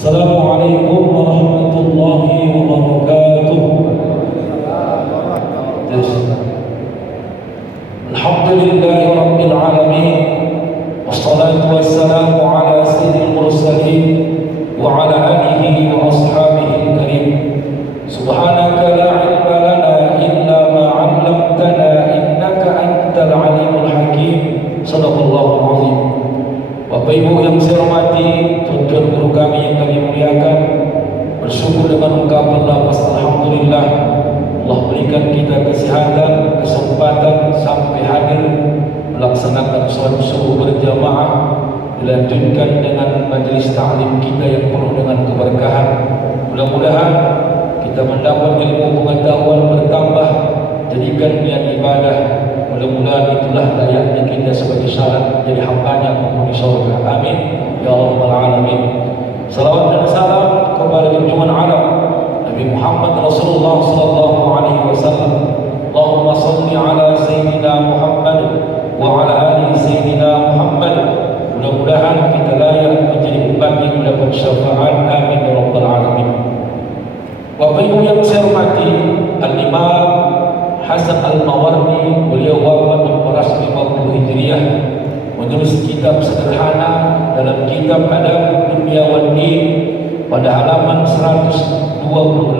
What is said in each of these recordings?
Assalamualaikum warahmatullahi wabarakatuh. Alhamdulillahi rabbil alamin, wassalatu wassalamu ala sayyidil mursalin wa ala alihi wa ashabihi karim. Subhanaka la ilma lana illa ma 'allamtana innaka antal alimul hakim. Shadaqallahul azim. Bapak Ibu yang saya hormati, tuan-tuan guru kami yang kami muliakan, bersyukur dengan ungkapan lafaz alhamdulillah Allah berikan kita kesehatan, kesempatan sampai hadir melaksanakan sholat subuh berjamaah, dilanjutkan dengan majelis ta'lim kita yang penuh dengan keberkahan. Mudah-mudahan kita mendapat ilmu pengetahuan bertambah, jadikan niat ibadah. Mudah-mudahan itulah layaknya kita sebagai syarat menjadi hambanya penghuni surga. Amin ya rabbal alamin. Salawat dan salam kepada junjungan alam Nabi Muhammad Rasulullah sallallahu alaihi wasallam. Allahumma salli ala sayyidina Muhammad wa ala ali sayyidina Muhammad. Mudah-mudahan kita layak menjadi umat yang mendapat syafaat. Amin ya rabbal alamin. Bapak Ibu yang saya hormati, Al-Imam Hasan Al-Mawardi, beliau wafat di Paras 50 Hijriah, menulis kitab sederhana dalam kitab Adab Dunia wad Din pada halaman 126.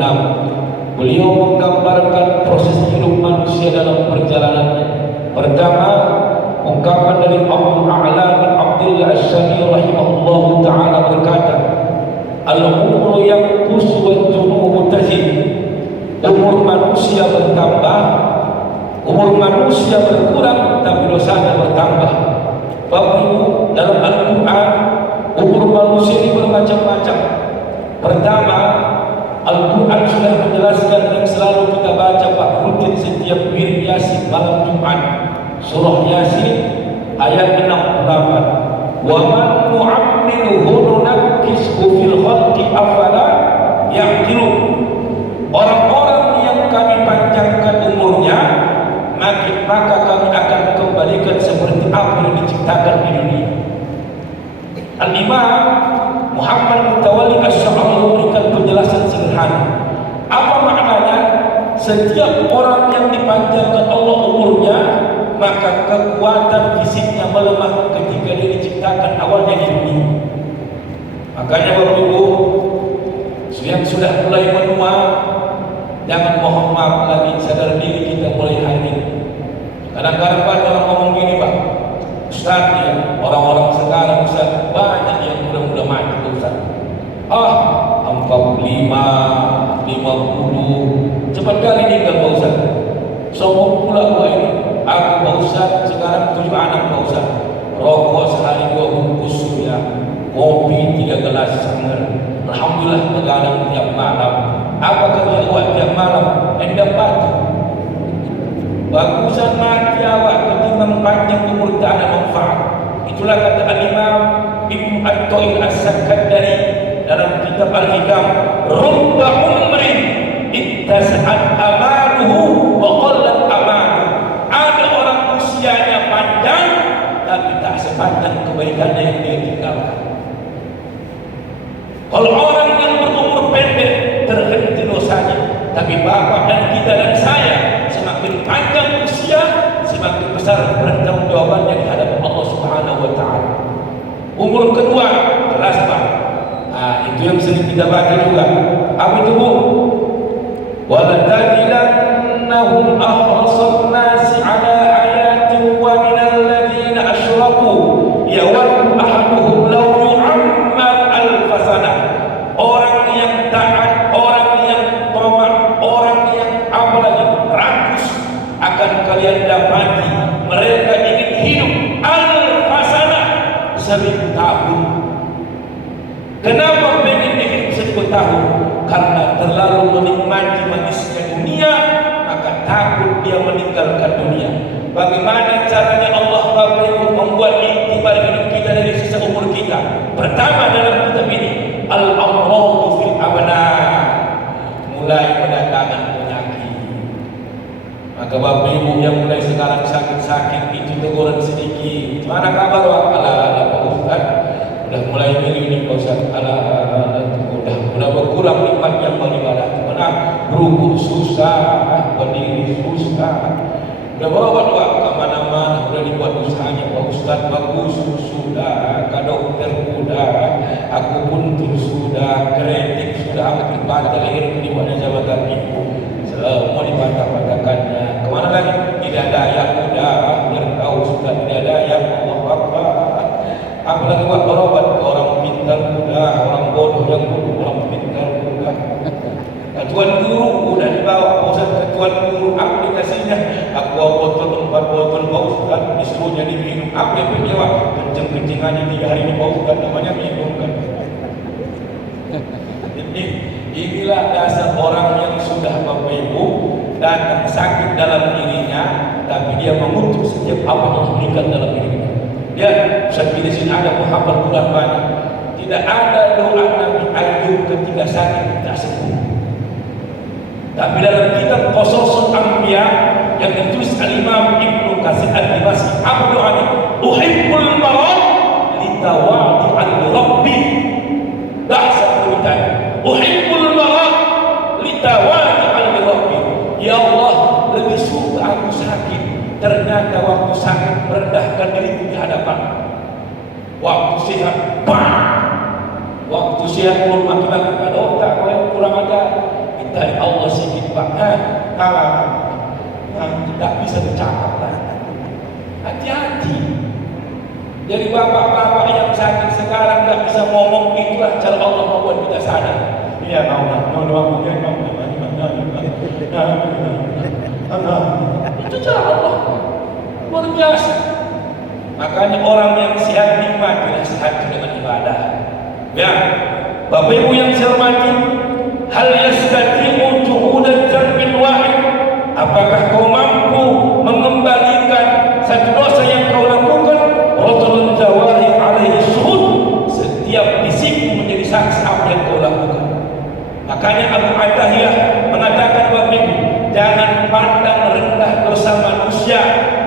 Beliau menggambarkan proses hidup manusia dalam perjalanannya. Pertama, ungkapan dari Abu A'la bin Abdullah Asy-Syami rahimahullah ta'ala berkata, al-umru yanqusu wal junubu tazid. Umur manusia bertambah, umur manusia berkurang, tapi dosanya bertambah. Bapak Ibu, dalam Al-Quran umur manusia ini bermacam-macam. Pertama, Al-Quran sudah menjelaskan yang selalu kita baca Pak rutin setiap wirid Yasin malam Jumat, surah Yasin ayat 68. Wa man nu'ammiruhu nunakkishu fil khalqi afala ya'qilun. Orang-orang yang kami panjangkan umurnya, maka kami akan kembalikan seperti apa yang diciptakan di dunia. Al-Imam Muhammad Mutawalli Asy-Sya'rani memberikan penjelasan sederhana. Apa maknanya? Setiap orang yang dipanjangkan Allah umurnya, maka kekuatan fisiknya melemah ketika dia diciptakan awalnya di dunia. Makanya Bapak Ibu yang sudah mulai menua, jangan mohon maaf lagi, sadar diri kita mulai hadir. Kadang-kadang banyak orang ngomong gini, Pak Ustaz, ya, orang-orang sekarang Ustaz, banyak yang muda-muda mati Ustaz. 45, 50, cepat kali tinggal Pak Ustaz. Sombong pula gua ini. Aku Pak Ustaz sekarang 7 anak Pak Ustaz. Rokok sehari 2 bungkus ya, kopi 3 gelas sangat. Alhamdulillah begadang tiap malam. Apa kerja buat tiap malam? Hendak pagi. Bagusan mati awak ketimbang panjang umur tak ada manfaat. Itulah kata Al-Imam Ibnu At-Tail As-Sakandari dalam kitab Al-Hikam, rubba umrin ittasa'at amaluhu wa qallat amaluhu. Ada orang usianya panjang tapi tak sepanjang kebaikannya yang dia tinggalkan. Kalau orang yang berumur pendek terhenti dosanya, tapi bapak dan kita dan saya semakin panjang usia, semakin besar pertanggungjawabannya di hadapan Allah Subhanahu wa taala. Umur kedua, jelas Pak. Itu yang sering kita baca juga. Apa itu Bu? Waladillannahum ahrasan nasi ala ayatin wa minal ladzina asyraku yawaddu ahaduhum law yu'ammar alfasana. Orang yang taat, orang yang tamak, orang yang apalagi rakus akan kalian dapati mereka ingin hidup alfasana 1000 tahun. Kenapa pengen hidup 1000 tahun? Karena terlalu menikmati manisnya dunia, maka takut dia meninggalkan dunia. Bagaimana caranya Allah membuat iktibar hidup kita dari sisa umur kita? Pertama dalam kitab ini, al-amradu fil abna, mulai mendatangkan penyakit. Maka Bapak Ibu yang mulai sekarang sakit-sakit itu teguran sedikit. Mana kabar Pak? Ala Pak Ustaz, udah mulai ini Pak Ustaz. Ala susah, berdiri susah. Udah berobat Pak, kemana-mana udah dibuat usahanya. Pak Ustaz bagus sudah, ke dokter sudah, aku pun sudah, kritik sudah, aku dibantah lahir di mana jabatan ibu, semua dibantah-bantahkannya. Kemana lagi? Tidak daya udah, biar tahu sudah tidak daya. Allah Akbar. Apalagi buat berobat ke orang pintar sudah, orang bodoh yang bodoh, orang pintar sudah. Tuan guru udah dibawa Ustaz ke tuan guru, aku dikasihnya aku bawa botol 4 botol Pak Ustaz, disuruhnya diminum. Aku yang menjawab, kencing-kencingannya 3 hari ini Pak Ustaz, namanya minum kan. Inilah dasar orang yang sudah Bapak Ibu dan sakit dalam dirinya, tapi dia mengutuk setiap apa yang diberikan dalam dirinya. Dia Ustaz di sini ada Muhammad bulan banyak. Tidak ada doa Nabi Ayub ketika sakit tidak sembuh. Tapi dalam kitab Qasasul Anbiya yang ditulis Al-Imam Ibnu Katsir Al-Dimashqi, apa doanya? Uhibbul marad litawadi'an li rabbi. Bahasa permintaan. Uhibbul marad litawadi'an li rabbi. Ya Allah, lebih suka aku sakit. Ternyata waktu sakit merendahkan diri di hadapan. Waktu sehat, bang. Waktu sehat pun maki-maki pada otak kau yang kurang ada. Dari Allah sedikit Pak, tidak bisa bercakap lah. Hati-hati. Jadi bapak-bapak yang sakit sekarang tidak bisa ngomong, itulah cara Allah membuat kita sadar. Iya, itu cara Allah luar biasa. Makanya orang yang sehat nikmat bila sehat dengan ibadah. Ya, Bapak Ibu yang saya hormati, hal yastati'u juhudan dzambin wahid. Apakah kau mampu mengembalikan satu dosa yang kau lakukan? Rasulun jawari alaihi syuhud. Setiap fisikmu menjadi saksi apa yang kau lakukan. Makanya Abu Atahiyah mengatakan Bapak Ibu, jangan pandang rendah dosa manusia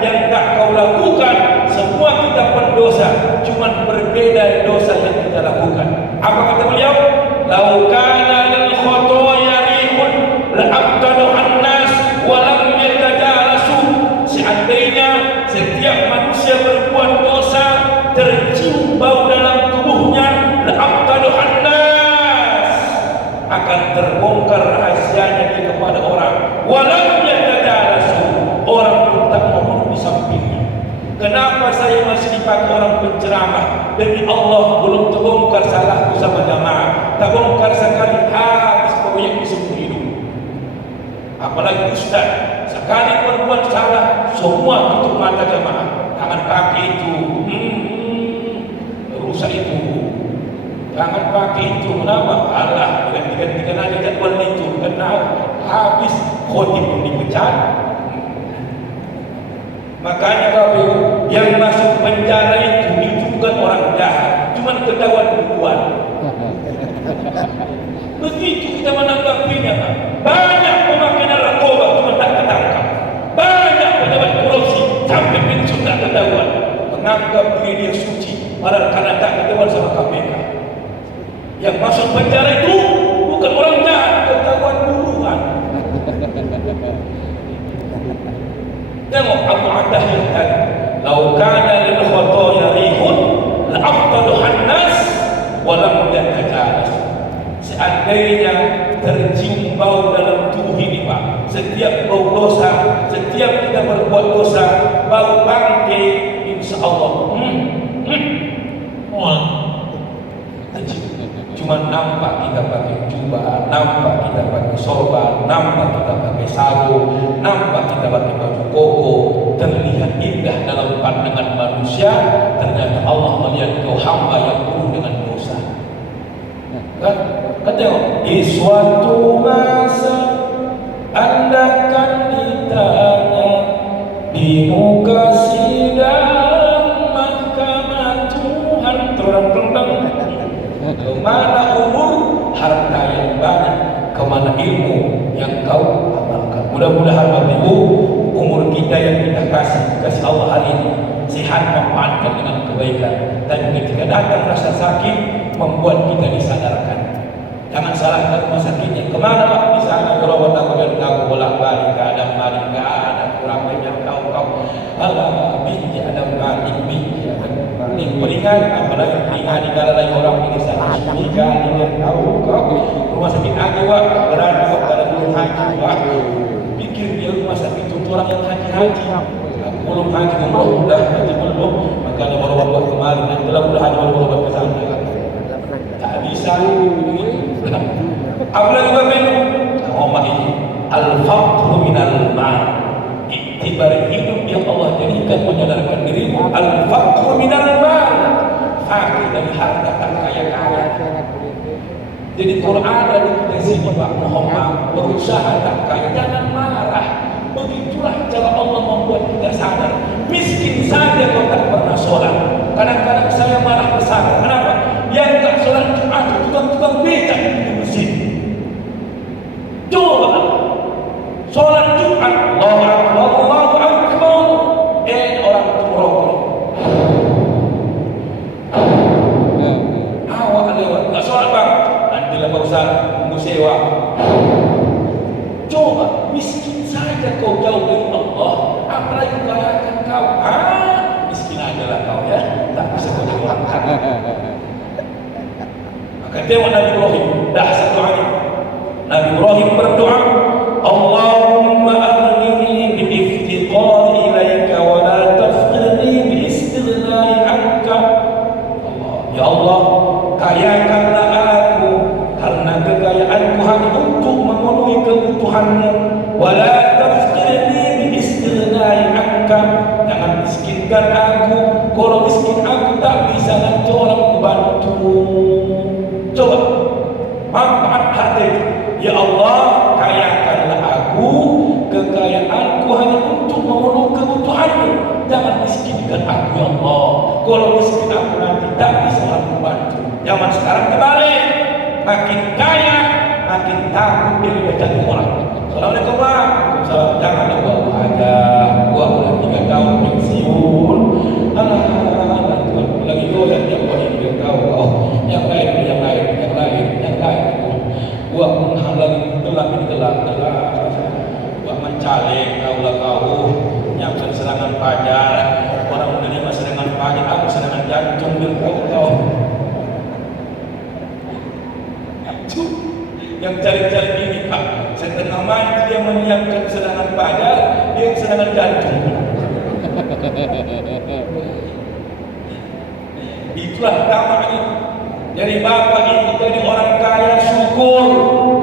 yang tak kau lakukan. Semua kita pendosa, cuma berbeda dosa yang kita lakukan. Apa kata beliau? Lau kana lil khotoya rihun la'abtaduhan nas walam yatajalasu. Seandainya setiap manusia berbuat dosa tercium bau dalam tubuhnya, la'abtaduhan nas, akan terbongkar rahasianya kepada orang. Walam yatajalasu, orang pun tak mau di sampingnya. Kenapa saya masih dipakai orang penceramah? Demi Allah belum terbongkar salahku sama jamaah. Tak bongkar sekali habis proyek di seumur hidup. Apalagi ustaz, sekali berbuat salah semua tutup mata jamaah. Jangan pakai itu, rusak itu. Jangan pakai itu. Kenapa? Allah ganti-gantikan aja jadwal itu. Karena habis khotib pun dipecat. Makanya Bapak Ibu, yang masuk penjara itu bukan orang jahat, cuma ketahuan duluan. Begitu kita menanggapinya. Banyak pemakai narkoba cuma tak ketangkap. Banyak pejabat korupsi sampai pensiun tak ketahuan. Menganggap diri dia suci, padahal karena tak ketahuan sama KPK. Yang masuk penjara itu bukan orang jahat, ketahuan duluan. Tengok Abu Atahiyah tadi, lau kana lil khotoya rihun la'aftaduhan nas walam yatajalas. Seandainya tercium bau dalam tubuh ini Pak, setiap bau dosa, setiap kita berbuat dosa, bau bangkai, insya Allah cuma nampak kita pakai jubah, nampak kita pakai sorban, nampak kita pakai sarung, nampak kita pakai baju koko, terlihat indah dalam pandangan manusia. Ternyata Allah melihat kau hamba yang penuh dengan dosa. Kan? Tengok, di suatu masa andaikan ditanya di muka sidang mahkamah Tuhan, terang-terang, kemana umur, harta yang banyak, kemana ilmu yang kau amalkan. Mudah-mudahan Bapak Ibu, umur kita yang kita kasih Allah hari ini sehat, memanfaatkan dengan kebaikan, dan ketika datang rasa sakit membuat kita disadarkan. Jangan salahkan rumah sakitnya. Kemana Pak? Di sana berobat aku dan kau. balik ada balik nggak ada kurang banyak tahu kau alah biji ada balik biji ini peringat apalagi peringat di dalam orang ini sangat peringat dengan tahu kau rumah sakit aja wak berada pada belum haji wak pikir dia rumah sakit itu orang yang haji belum haji umroh udah haji belum makanya baru kemarin yang telah udah haji baru kesana tak bisa apalagi bagaimana ngomong ini al-faqru minal mal iktibar hidup yang Allah jadikan menyadarkan dirimu al-faqru minal mal fakir dari harta tak kaya-kaya. Jadi Quran ada di sini Pak Muhammad berusaha tak kaya jangan marah. Begitulah cara Allah membuat kita sadar. Miskin saja kau tak pernah sholat. Kadang-kadang saya marah besar. Kenapa? Yang tak sholat Jumat tukang-tukang becak di masjid. Coba sholat Jumat Allahu Akbar Allahu Akbar orang umroh awak lewat tak sholat bang nanti lah Pak Ustaz tunggu sewa. Coba miskin saja kau jauh dari Allah apalagi kayakan kau miskin aja lah kau ya tak bisa kau jadi orang kaya. Maka tengok Nabi Ibrahim dah satu hari Nabi Ibrahim berdoa Allahumma aghnini bi iftiqari ilaika wa la tafqirni bi istighnai anka. Ya Allah kayakanlah aku karena kekayaanku hanya untuk memenuhi kebutuhanmu wa la tafqirni bi istighnai anka. Jangan miskinkan aku kalau miskin aku tak bisa nanti orang membantu. Coba manfaat hati ya Allah kayakanlah aku kekayaanku hanya untuk memenuhi kebutuhanmu jangan miskinkan aku ya Allah kalau miskin aku nanti tak bisa orang membantu. Zaman sekarang kebalik makin kaya makin takut dia dibacaan orang. Assalamualaikum Waalaikumsalam jangan lupa ada gua udah 3 tahun pensiun lagi doyan yang gua ini tahu yang lain gua pun lagi gelap gua mencalek kau nyamper serangan pajar orang menerima serangan pajar aku serangan jantung dan kau yang cari-cari ini Pak setengah mati dia menyiapkan serangan pajar dia serangan jantung. Itulah tamak ini. Jadi bapak ibu jadi orang kaya syukur.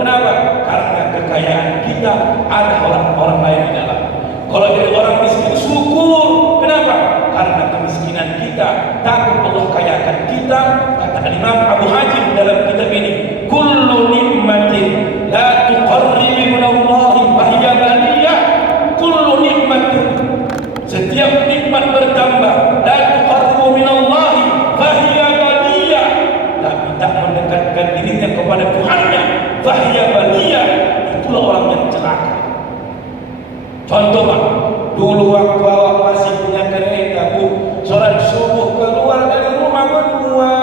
Kenapa? Karena kekayaan kita ada orang-orang lain di dalam. Kalau jadi orang miskin syukur. Kenapa? Karena kemiskinan kita takut Allah kayakan kita. Kata Imam Abu Hajim dalam kitab ini, kullu nikmatin la tuqarribu minallahi fahiya baliyah. Kullu nikmatin setiap nikmat bertambah la tuqarribu minallahi fahiya baliyah. Tapi tak mendekatkan dirinya kepada Tuhannya fahiya baliyah. Itulah orang yang celaka. Contoh Pak, dulu waktu awak masih punya kereta Bu, sholat subuh keluar dari rumah berdua.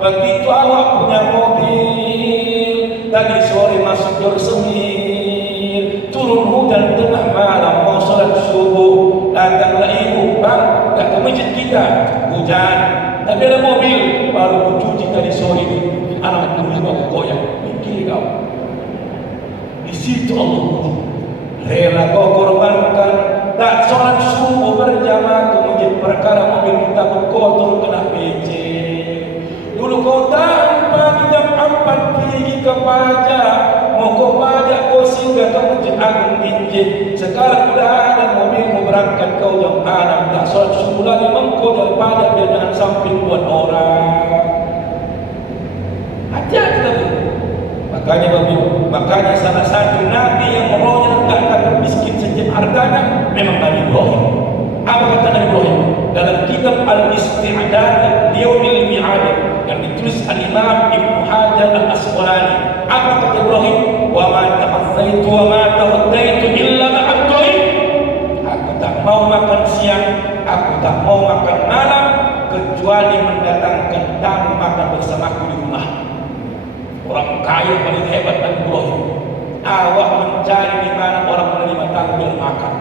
Begitu awak punya mobil, tadi sore masuk Jorsemir, turun hujan tengah malam mau sholat subuh, datanglah ibu, Bang, tak ke masjid kita, hujan, tapi ada mobil, baru cuci tadi sore ini, anak berlima goyang, mikir kau. Di situ Allah rela kau korbankan, tak sholat subuh berjamaah ke masjid perkara mobil kita berkotor kena PC. Dulu kau tanpa jam 4 pergi ke pajak, mau kau pajak kau singgah ke masjid Agung Binjai. Sekarang sudah ada mobil mau berangkat kau jam 6, tak sholat subuh lagi mengkau jalan pajak dia jangan samping buat orang. Hati-hati lagi. Makanya salah satu nabi yang rohnya tak takut miskin sejak hartanya memang Nabi Ibrahim. Apa kata Nabi Ibrahim dalam kitab Al-Isti'dad Liyaumil Mi'ad yang ditulis Al-Imam Ibnu Hajar Al-Asqalani? Apa kata Ibrahim? Wa ma ta'azzaitu wa ma tawaddaitu illa ma'ad-dhaif. Aku tak mau makan siang, aku tak mau makan malam kecuali mendatangkan tamu makan bersamaku di rumah. Orang kaya paling hebat Nabi Ibrahim. awak mencari di mana orang menerima takbir makan.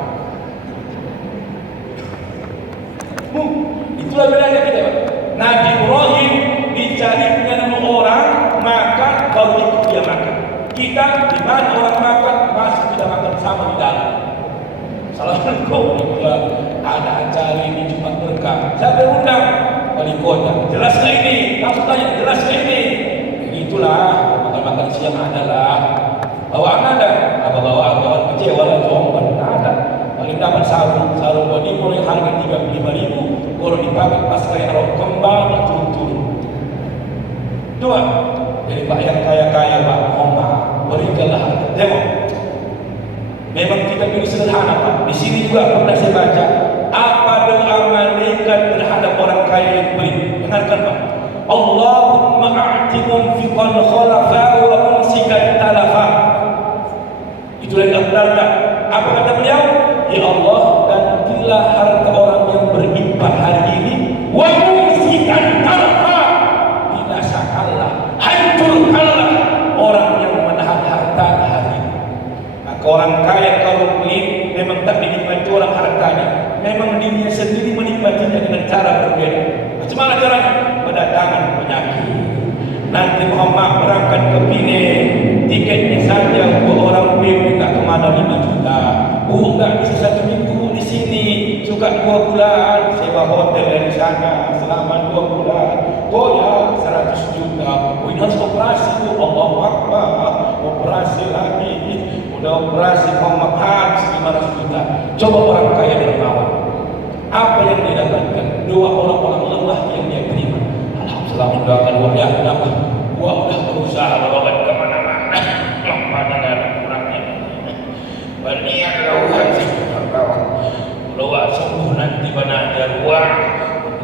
Itulah bedanya kita, Pak. Nabi Ibrahim dicari dengan orang makan baru ikut dia makan. Kita di mana orang makan masih tidak makan sama di dalam. Assalamualaikum, ada acara ini cuma berkah. Saya berundang wali kota. Jelas nggak ini? Langsung tanya, jelas nggak ini? Itulah makan siang adalah bawaan ada, apa bawaan kecewa lah, sombong ada. Paling dapat sarung body mulai harga 35.000, kalau dipakai pas kayak rok kembang turun. Dua, jadi Pak yang kaya Pak, Oma berikanlah harga. Tengok, memang kita pilih sederhana Pak. Di sini juga pernah saya baca apa doa malaikat terhadap orang kaya yang beri. Dengarkan Pak. Allahumma a'ti munfiqan khalafa wa mumsikan talafa. Itulah yang benar. Apa kata beliau? Ya Allah, gantilah harta orang yang berimpah hari ini, wa mumsikan talafa, binasakanlah, hancurkanlah orang yang menahan harta hari ini. Maka orang kaya kalau pelit memang tak dinikmati orang hartanya, memang dirinya sendiri menikmatinya dengan cara berbeda. Macam mana caranya? Mendatangkan penyakit. Nanti Muhammad berangkat ke Pinang, tiketnya saja buat orang PP tak kemana 5 juta. Tak bisa 1 minggu di sini, suka 2 bulan sewa hotel dari sana selama 2 bulan. Oh ya 100 juta. Oh ini harus operasi tu. Allah Akbar, operasi lagi. Udah operasi Muhammad habis 500 juta. Coba orang kaya dermawan, apa yang dia dapatkan? Doa orang-orang lemah yang dia terima. Alhamdulillah, mendoakan doa ya dapat. Gua udah berusaha berobat kemana-mana, mana ada kurangnya. Berniat doa sembuh nanti mana ada ruang.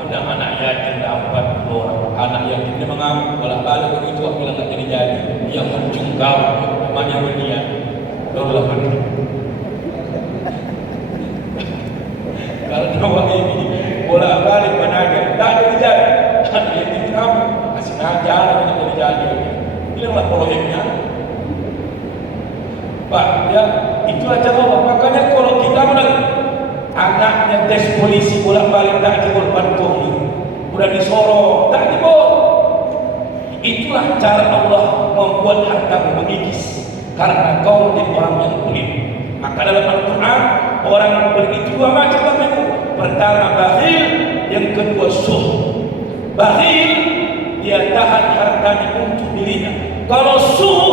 Undang anak yatim dapat 40 orang. Anak yatim dia mengamuk bolak-balik begitu. Aku bilang tak jadi. Dia mencungkau namanya berniat. Allah benar. Kalau doa ini bolak-balik mana ada tak jadi. Anak yatim kamu kasih ajar untuk jadi. Bilanglah proyeknya Pak, ya itulah cara Allah. Makanya kalau kita menang anaknya tes polisi bolak-balik tak jebol panturi, udah disorot tak jebol. Itulah cara Allah membuat hartamu mengikis karena kau menjadi orang yang pelit. Maka dalam Al-Quran orang yang pelit itu 2 macam itu. Pertama bakhil, yang kedua suh. Bakhil dia tahan hartanya untuk dirinya. Kalau suh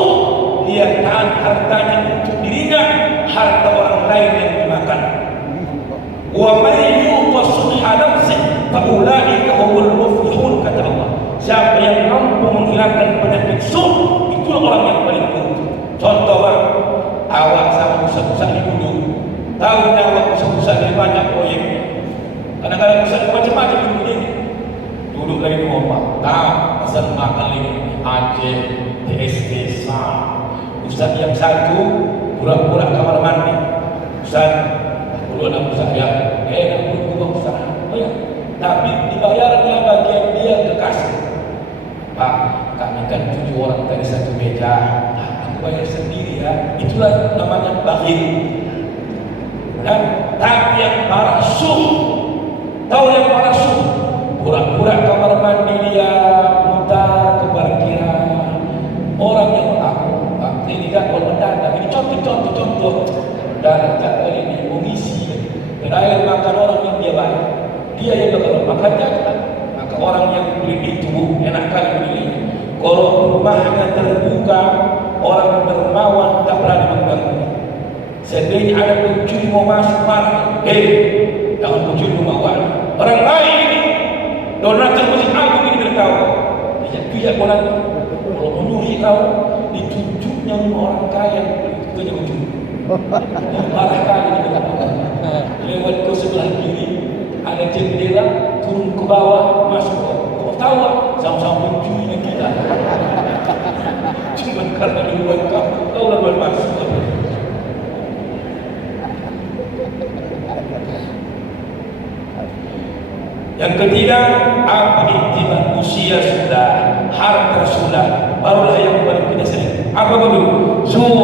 dia tahan hartanya untuk dirinya, harta orang lain yang dimakan. Wa may yuqassuha nafsihi fa ulaika humul muflihun, kata Allah. Siapa yang mampu menghilangkan penyakit suh, itulah orang yang paling untung. Contoh Bang, awak sama pusat-pusat di dulu, tahu awak pusat-pusat di banyak proyeknya. Kadang-kadang pusat macam-macam di dunia ini. Duduk lagi di rumah, tahu pasal makan ini Aceh, TST, Ustaz yang satu pura-pura kamar mandi. Ustaz, aku anak Ustaz ya, nak berubah Ustaz. Oh ya, tapi dibayarnya bagian dia ke kasir. Pak, kami kan 7 orang dari 1 meja, aku bayar sendiri ya. Itulah namanya bakhil. Dan tapi yang parah suh, tahu yang parah suh? Pura-pura kamar mandi dia mutar ke parkiran. Orang yang ini kan kalau mendadak, ini contoh mendadak kali ini mengisi dan air makan orang yang dia bayar, dia yang bakal makannya kan. Maka orang yang beli itu enak kali beli. Kalau rumahnya terbuka, orang dermawan tak berani mengganggu. Seandainya ada pencuri mau masuk marah, jangan pencuri rumah orang lain ini. Donatur musik agung ini beritahu, tidak boleh kalau menyuri kau ditunjuknya orang kaya itu yang ujung. Parah kali lewat ke sebelah kiri ada jendela, turun ke bawah masuk. Kau tahu sama-sama pencurinya kita. Cuma karena di luar kau lalu masuk. Yang ketiga, apa intiman usia sudah, harta sudah, barulah yang paling kita sayang. Apa begitu? Zul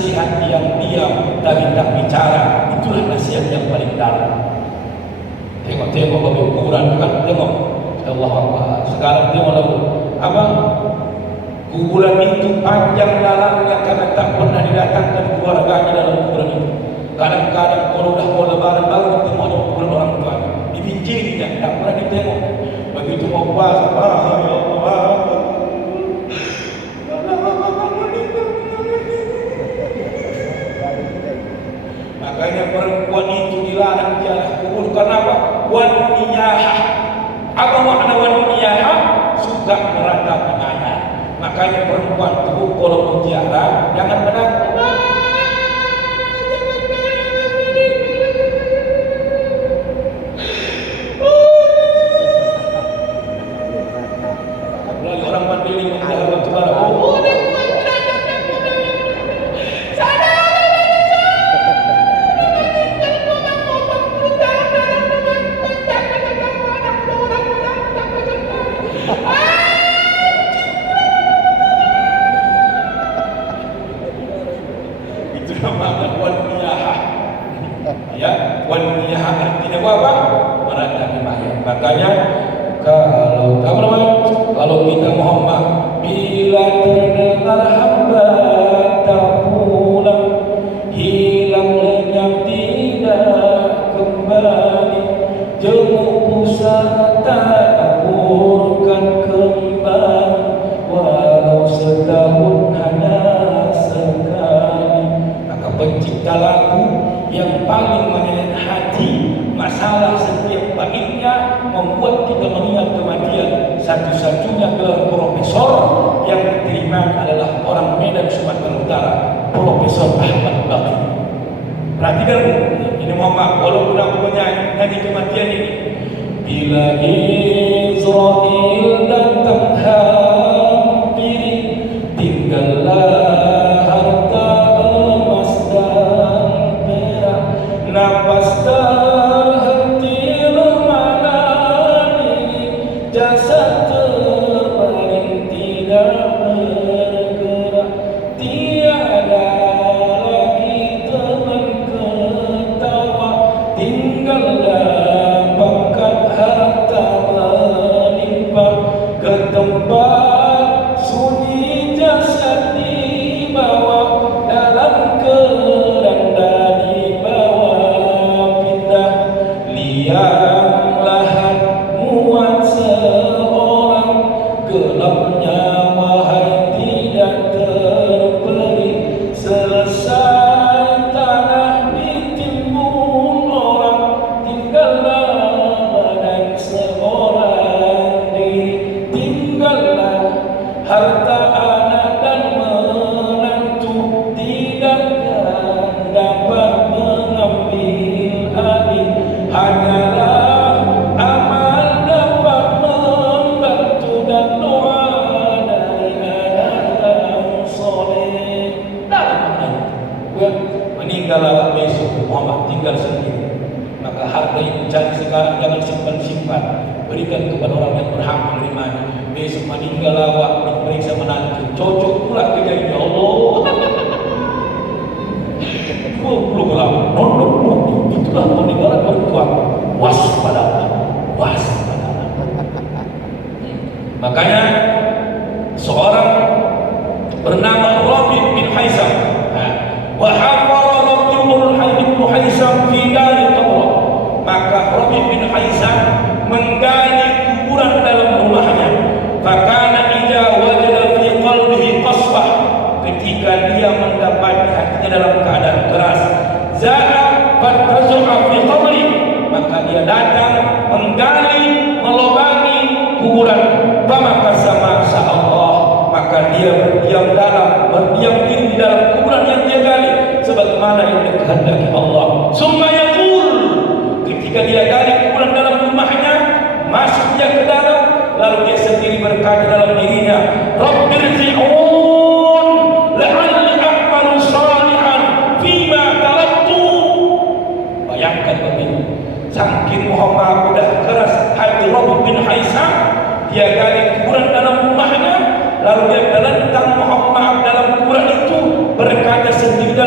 nasihat yang diam tapi tak bicara, itulah nasihat yang paling dalam. Tengok-tengok bagi ukuran kan, tengok Allah Akbar. Sekarang tengok lagu apa? Kuburan itu panjang dalamnya karena tak pernah didatangkan keluarganya dalam kuburan itu. Kadang-kadang kalau dah mau lebaran baru ditengok kuburan orang tua, dibincingnya, tak pernah ditengok. Begitu mau puasa, ya Allah. Makanya perempuan itu dilarang jalan kubur karena apa? Wan niyahah. Apa makna wan niyahah? Suka meratapi mayat. Makanya perempuan itu kalau berziarah jangan menangis. Apalagi orang mandiri menziarah itu ya, waniyah artinya apa? Meratapi mayat. Makanya kalau kita Muhammad bila terdengar hamba tak pulang, hilang lenyap tidak kembali, jenguk pusat tak purkan kembali, walau setahun hanya sekali. Maka pencipta lagu yang paling menyayat hati, masalah setiap baiknya membuat kita mengingat kematian. Satu-satunya gelar profesor yang diterima adalah orang Medan Sumatera Utara, Profesor Ahmad Baqi. Perhatikan ini Muhammad, walaupun aku menyanyi kematian ini. Bila Israel datang hampiri, tinggallah harta emas dan perak, napas terhenti lemana diri, jasad terbaring tidak bergerak, tiada lagi teman ketawa, tinggallah pangkat harta melimpah, ke tempat sunyi jasad dibawa, dalam keranda dibawa pindah, liang lahat muat seorang, gelapnya wahai tidak terperi, selesai tanah ditimbun orang, tinggallah badan seorang diri, tinggallah harta anak dan menantu, tidak akan dapat mengambil alih, hanyalah amal dapat membantu dan doa dari anak soleh. Dalam makna itu, meninggallah besok Muhammad tinggal sendiri. Maka harta yang dicari sekarang jangan simpan-simpan, berikan kepada orang yang berhak menerimanya. Besok meninggal awak diperiksa menantu, cocok pula kerjanya. Allah 20 gram, itulah peninggalan bertuah. Waspadalah, waspadalah. Makanya seorang bernama Rabi bin Haisam, wa hafara Rabi bin Haisam fi dari qabr. Maka Rabi bin Haisam menggali kuburan dalam rumahnya. Fakana idza wajada fi qalbihi qasbah, ketika dia mendapati hatinya dalam keadaan keras, za'a fatazu'a fi qabri, maka dia datang menggali, melobangi kuburan. Maka sama Allah, maka dia berdiam diri di dalam kuburan yang dia gali, sebagaimana yang dikehendaki Allah. Summa yaqul, ketika dia gali kuburan dalam rumahnya, masuk dia ke dalam, lalu dia sendiri berkata dalam dirinya, Rabbirji'un la'alli a'malu salihan fima taraktu. Bayangkan begini, saking Muhammad udah keras hati Rabi bin Haisam, dia gali kuburan dalam rumahnya, lalu dia menentang Muhammad dalam kuburan itu, berkata sendiri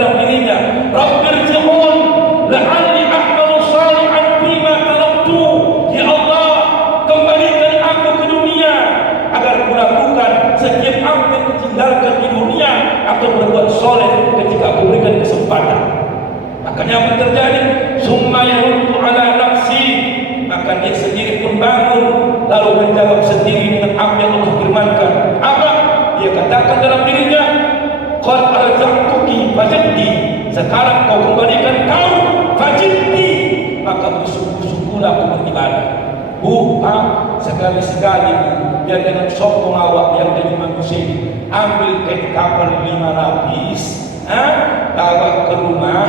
Makanya apa terjadi? Summa yaruddu ala nafsi, maka dia sendiri pun bangun lalu menjawab sendiri dengan apa yang Allah firmankan. Apa? Dia katakan dalam dirinya, qad arja'tuki fajiddi, sekarang kau kembalikan kau fajiddi, maka bersyukur-syukurlah aku beribadah. Sekali-sekali dia dengan sombong awak yang jadi manusia ini, ambil kain kapal 5 lapis, bawa ke rumah,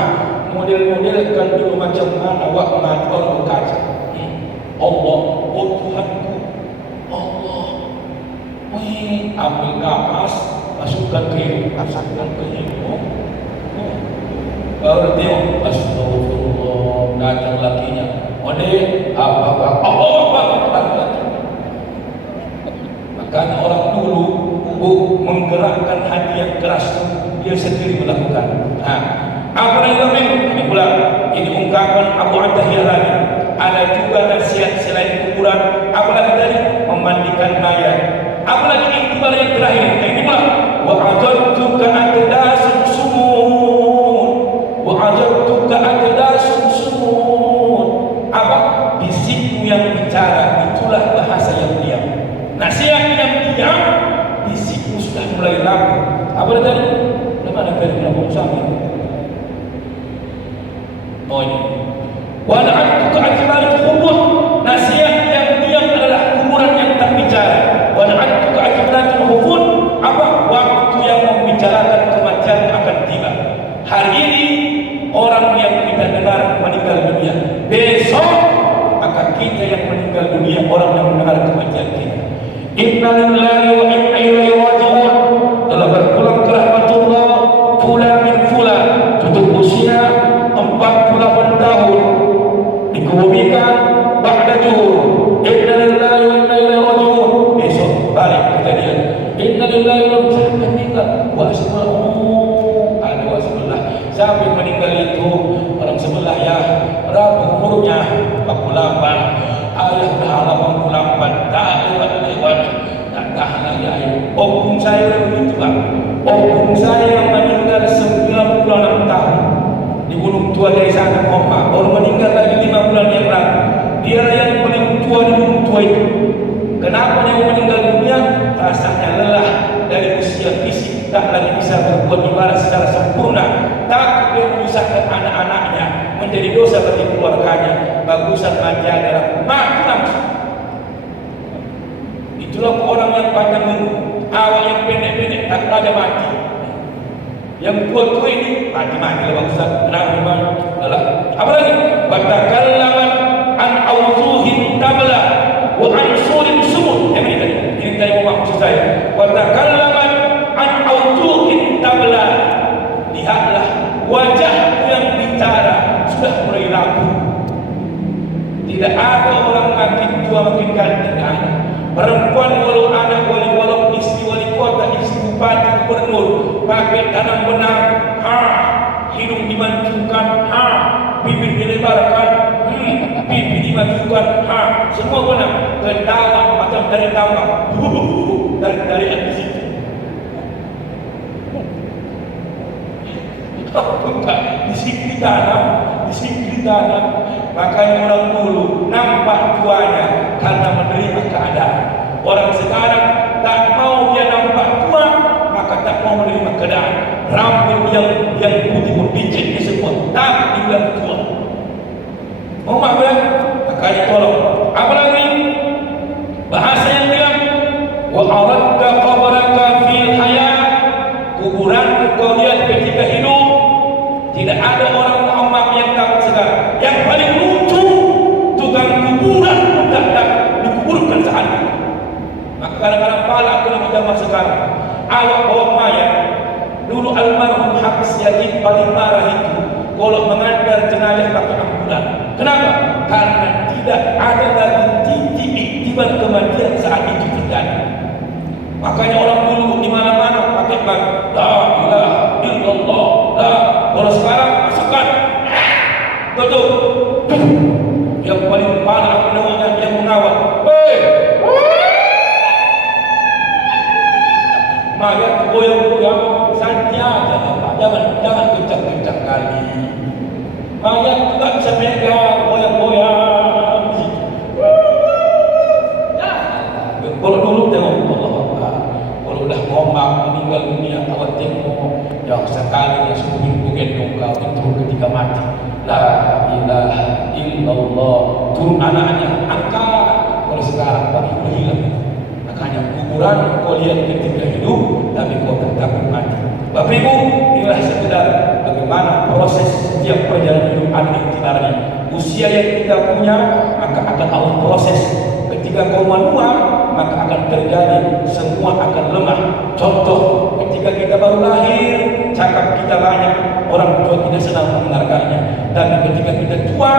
model-modelkan dulu macam mana awak mengatur kaca. Allah, oh Tuhanku, Allah, ambil kapas, masukkan ke hidung, baru dia astagfirullah, datang lakinya, apa makanya orang dulu menggerakkan hati yang keras, dia sendiri melakukan. Apa yang ini pula, ini ungkapan Abu Attahiyah lagi. Ada juga nasihat selain kuburan, apalagi dari memandikan mayat, apalagi iktibar yang terakhir. Ini pula, wa ajadtuka atdasun sumun, wa ajadtuka atdasun sumun. Apa? Bisikmu yang bicara, itulah bahasa yang diam. Nasihat yang diam, bisikmu sudah mulai laku. Apa tadi? Mana dari Nabi Muhammad? Oh ini. Wala'atuka ajmal kubur, nasihat yang diam adalah kuburan yang tak bicara. Wala'atuka ajmal kubur, apa? Waktu yang membicarakan kematian akan tiba. Hari ini orang yang kita dengar meninggal dunia, besok maka kita yang meninggal dunia, orang yang mendengar kematian kita. Inna lillahi wa inna ilaihi raji'un. Telah berpulang ke rahmatullah fulan min fulan, tutup usia 48 tahun, dikubumikan ba'da zuhur. Inna lillahi wa inna ilaihi raji'un. Besok balik kejadian. Inna lillahi wa inna ilaihi raji'un. Wa ada wa sebelah. Siapa yang meninggal itu? Orang sebelah ya. Berapa umurnya? 48. Ayah dah 88. Tak lewat. Tak tahan lagi ayah. Opung saya begitu Pak. Opung saya yang meninggal 96 tahun di Gunung Tua dari sana koma, baru meninggal lagi 5 bulan yang lalu. Dia yang paling tua di Gunung Tua itu. Kenapa dia meninggal dunia? Rasanya lelah dari usia fisik, tak lagi bisa berbuat ibadah secara sempurna. Takut dia menyusahkan anak-anaknya, menjadi dosa bagi keluarganya. Bagusan mati adalah mati langsung. Itulah orang yang panjang umur, awak yang pendek-pendek tak ada mati. Yang tua-tua ini mati-mati lah bagusan. Kenapa? Apa lagi? Watakallaman an awzuhin tabla wa an surin sumut. Ini tadi maksud saya. Watakallaman an awzuhin tabla. Lihatlah wajahmu yang bicara sudah mulai rapuh. Tidak ada orang makin tua makin ganteng. Perempuan walau anak walau istri wali kota, istri bupati, gubernur, pakai tanam benar, hidung dimajukan, bibir dilebarkan, pipi dimajukan, semua benar. Ketawa macam dari tawa, dari di situ. Di sini tanam. Makanya orang dulu nampak tuanya karena menerima keadaan. Orang sekarang tak mau dia nampak tua, maka tak mau menerima keadaan. Rambut yang putih membijik semua, tak dibilang tua. Mau maaf? Makanya tolong. Apalagi bahasa yang bilang wa aradka qabraka fil hayat, kuburan kau lihat ketika hidup. Tidak ada orang Muhammad yang takut sekarang. Yang paling lucu, tukang kuburan pun tak dikuburkan saat ini. Maka kadang-kadang pala aku nak zaman sekarang. Awak bawa mayat. Dulu almarhum Hafiz Yazid paling marah itu kalau mengantar jenazah pakai ambulan. Kenapa? Karena tidak ada lagi titik iktibar kematian saat itu terjadi. Makanya orang dulu di mana-mana pakai bag. La ilaha illallah. Kalau sekarang masukkan tutup. Yang paling parah pendengar yang mengawal. Maka goyang-goyang saja, jangan kencang-kencang kali. Kalau dulu tengok Allah Akbar. Kalau udah ngomong meninggal dunia, awak tengok yang sekali yang sepuluh gendong kau itu ketika mati. La ilaha illallah. Turun anaknya, angkat. Kalau sekarang bagi udah hilang. Makanya kuburan kau lihat ketika hidup, tapi kau tak takut mati. Bapak Ibu, inilah sekedar bagaimana proses setiap perjalanan hidup ada intinya. Usia yang kita punya, maka akan Allah proses. Ketika kau menua, maka akan terjadi semua akan lemah. Contoh, ketika kita baru lahir, cakap kita banyak, orang tua tidak senang mendengarkannya. Dan ketika kita tua,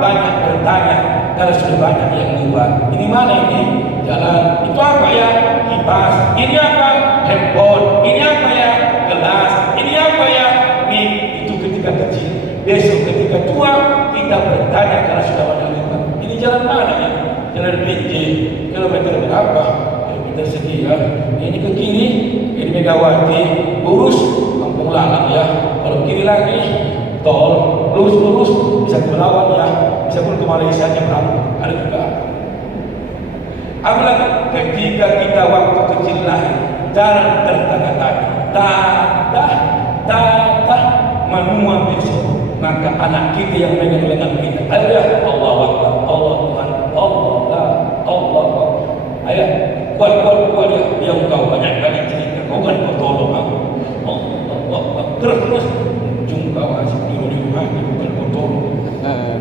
banyak bertanya, karena sudah banyak yang lupa. Ini mana ini? Jalan. Itu apa ya? Kipas. Ini apa? Handphone. Ini apa ya? Gelas. Ini apa ya? Mie. Itu ketika kecil. Besok ketika tua, kita bertanya karena sudah banyak lupa. Ini jalan mana ya? Jalan PJ, kilometer berapa? Kilometer sekian. Ini ke kiri, ini Megawati, lurus Kampung Lalang ya. Kalau kiri lagi, tol, lurus bisa ke Belawan ya, bisa pun ke Malaysia nyebrang. Ada juga. Apalagi ketika kita waktu kecil lahir, jalan tertata-tata, dadah, menua besok. Maka anak kita yang megang lengan kita, ayo ya Allah Akbar, Allah Tuhan, Allah. Ayo, kuat ya, dia kau banyak kali cerita, kau kan kau tolong aku. Allah, terus jumpa masih di rumah, bukan kau tolong.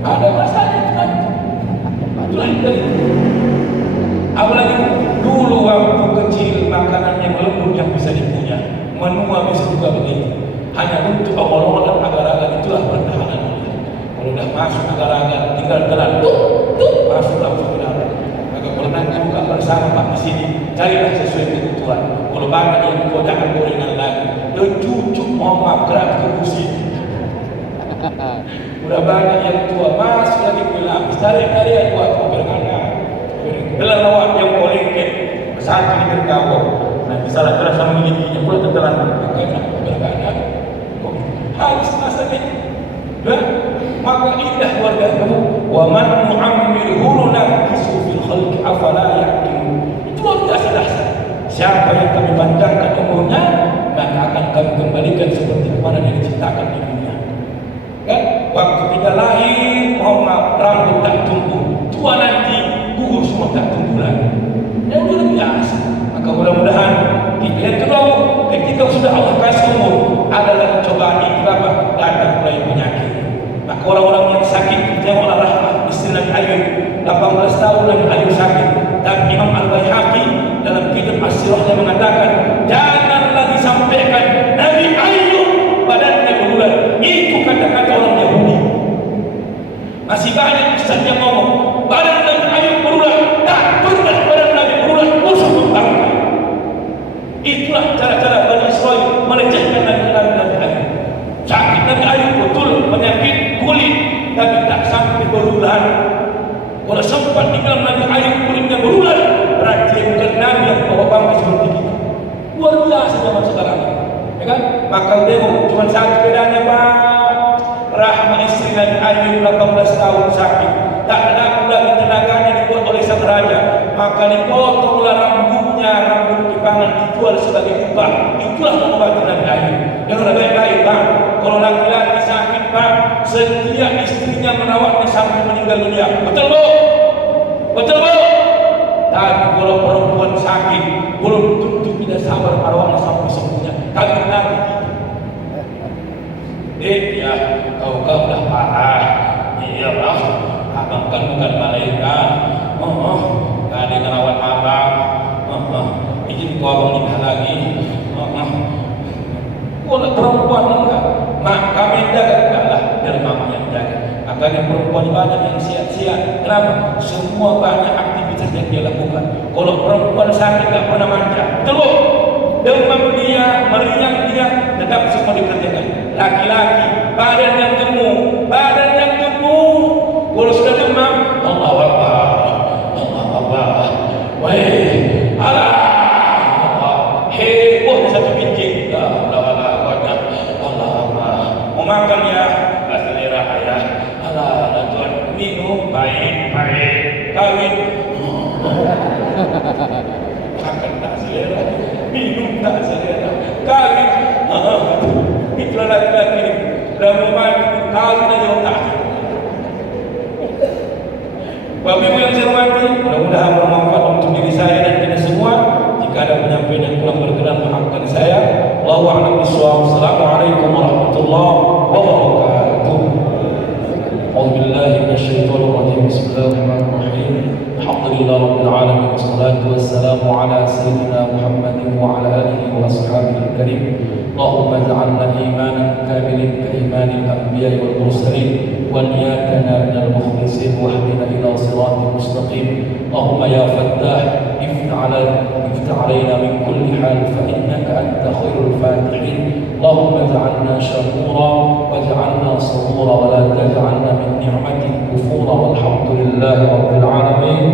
Ada masalah itu kan? Itulah itu. Apalagi dulu waktu kecil makanan yang lembut yang bisa dipunya, menua bisa juga begitu. Hanya untuk Allah dan agar-agar itulah pertahanan. Kalau sudah masuk agar-agar, tinggal telan, masuk langsung ke dalam. Maka kalau nanti buka bersama Pak di sini, carilah sesuai kebutuhan. Kalau banyak yang tua jangan gorengan lagi. Dan cucuk mama gerak ke kursi. Udah banyak yang tua masuk lagi ke lapis. Tarik yang buat berkanan. Telan lawak yang polengket, satu di berkawal. Nah, misalnya keras sama giginya pula telan berkanan. Habis masa ini, maka indah warga kamu. Wa man nu'ammirhu nunakkisu fil khalqi afala ya'qilun. Itu luar biasa dahsyat. Siapa yang kami panjangkan umurnya, maka akan kami kembalikan seperti mana yang diciptakan di dunia. Kan? Waktu kita lahir, rambut tak tumbuh. Tua nanti, gugur semua tak tumbuh lagi. Yang luar biasa. Maka mudah-mudahan kita lihat dulu ketika sudah Allah kasih umur, adalah cobaan itu apa? Datang mulai penyakit. Maka orang-orang yang sakit, tengoklah Rahmah istri Nabi Ayub, 18 tahun Nabi Ayub sakit. Dan Imam Al-Baihaqi dalam kitab As-Sirahnya mengatakan, janganlah disampaikan Nabi Ayub badannya berulat. Itu kata-kata orang Yahudi. Masih banyak ustaz yang ngomong badan Nabi Ayub berulat. Tak pernah badan Nabi berulat, musuh membangkang. Itulah cara-cara Bani Israel melecehkan Nabi Ayub. Sakit Nabi Ayub betul, penyakit kulit, tapi tak sampai berulan. Kalau sempat dibilang Nabi Ayub kulitnya berulan, berarti dia bukan Nabi yang bawa bangga seperti kita. Luar biasa zaman sekarang, ya kan? Maka tengok, cuma satu bedanya Pak. Rahmah istri Nabi Ayub 18 tahun sakit, tak laku lagi tenaganya dibuat oleh sang raja. Maka dipotonglah rambutnya, rambut kipangan dijual sebagai upah. Itulah pengobatan Nabi Ayub. Janganlah baik-baik Pak. Kalau laki-laki sakit Pak, setia istrinya merawatnya sampai meninggal dunia. Betul Bu? Betul Bu? Tapi kalau perempuan sakit, belum tentu tidak sabar merawatnya sampai sembuhnya. Tapi Nabi ya, kau dah parah. Iya Pak, abang kan bukan malaikat. Gak ada yang merawat abang. Izin kau abang nikah lagi. Kalau perempuan enggak, mak kami jaga enggaklah, dari mama yang jaga. Makanya perempuan banyak yang siap-siap. Kenapa? Semua banyak aktivitas yang dia lakukan. Kalau perempuan sakit enggak pernah manja, betul Bu? Demam dia, meriang dia, tetap semua dikerjakan. Laki-laki, badan yang gemuk. Kalau sudah demam, Allah Akbar. Weh, alah, heboh satu biji. Allah Akbar. Mau makan ya, selera ya. Allah, Tuhan minum baik. Kawin. mudah-mudahan bermanfaat untuk diri saya dan kita semua. Jika ada penyampaian yang kurang berkenan, maafkan saya. Wallahu a'lam bishawab. Assalamualaikum warahmatullahi wabarakatuh. A'udzubillahi minasyaitonir rajim. Bismillahirrahmanirrahim. Alhamdulillah rabbil alamin wassalatu wassalamu ala sayyidina Muhammadin wa ala alihi wa ashabihi karim. Allahumma ij'alna imanan kamilan kaimanil anbiya'i wal mursalin wa niyatana minal mukhlisin wahdina ila siratal mustaqim. Allahumma ya fattah افتح علينا من كل حال فإنك أنت خير الفاتحين. اللهم اجعلنا شكورا واجعلنا صبورا ولا تجعلنا من نعمة كفورا والحمد لله رب العالمين.